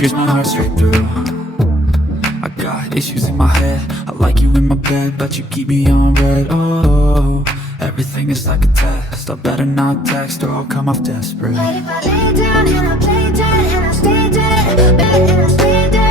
pierce my heart straight through. I got issues in my head, I like you in my bed, but you keep me on red. Oh, everything is like a test, I better not text or I'll come off desperate. What if I lay down and I play dead and I stay dead, and I stay dead?